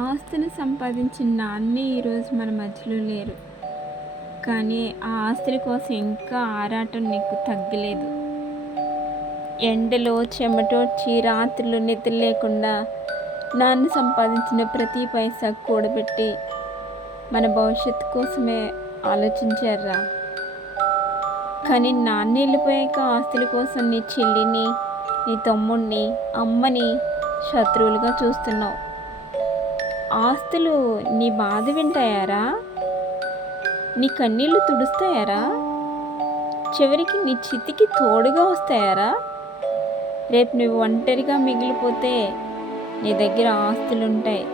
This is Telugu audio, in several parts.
ఆస్తులు సంపాదించిన నాన్నే ఈరోజు మన మధ్యలో లేరు. కానీ ఆ ఆస్తుల కోసం ఇంకా ఆరాటం నీకు తగ్గలేదు. ఎండలో చెమటోడ్చి రాత్రులు నిద్ర లేకుండా నాన్న సంపాదించిన ప్రతి పైసా కూడబెట్టి మన భవిష్యత్తు కోసమే ఆలోచించారా. కానీ నాన్న వెళ్ళిపోయాక ఆస్తుల కోసం నీ చెల్లిని, నీ తమ్ముడిని, అమ్మని శత్రువులుగా చూస్తున్నావు. ఆస్తులు నీ బాధ వింటాయారా? నీ కన్నీళ్లు తుడుస్తాయారా? చివరికి నీ చితికి తోడుగా వస్తాయారా? రేపు నువ్వు ఒంటరిగా మిగిలిపోతే నీ దగ్గర ఆస్తులుంటాయి,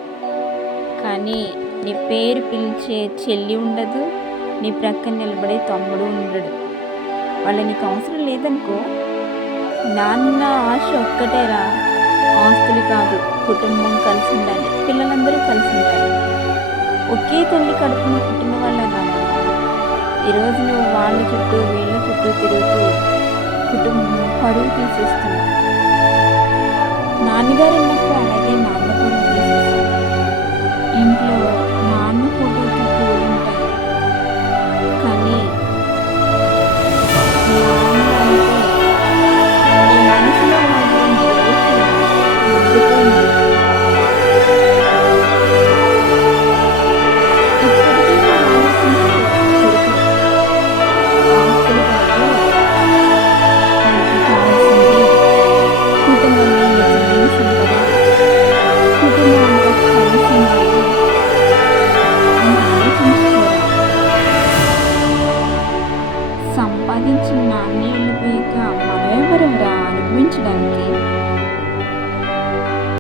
కానీ నీ పేరు పిలిచే చెల్లి ఉండదు, నీ ప్రక్కన నిలబడే తమ్ముడు ఉండడు. వాళ్ళు నీకు అవసరం లేదనుకో. నాన్న ఆశ ఒక్కటేరా, ఆస్తులు కాదు, కుటుంబం కలిసి ఉండాలి, పిల్లలందరూ కలిసి ఉండాలి. ఒకే తల్లి కడుపున పుట్టిన వాళ్ళ నాన్న. ఈరోజు నువ్వు వాళ్ళ చుట్టూ వీళ్ళ చుట్టూ తిరుగుతూ కుటుంబం పరువు తీసేస్తున్నావు. నాన్నగారు ఉన్నప్పుడు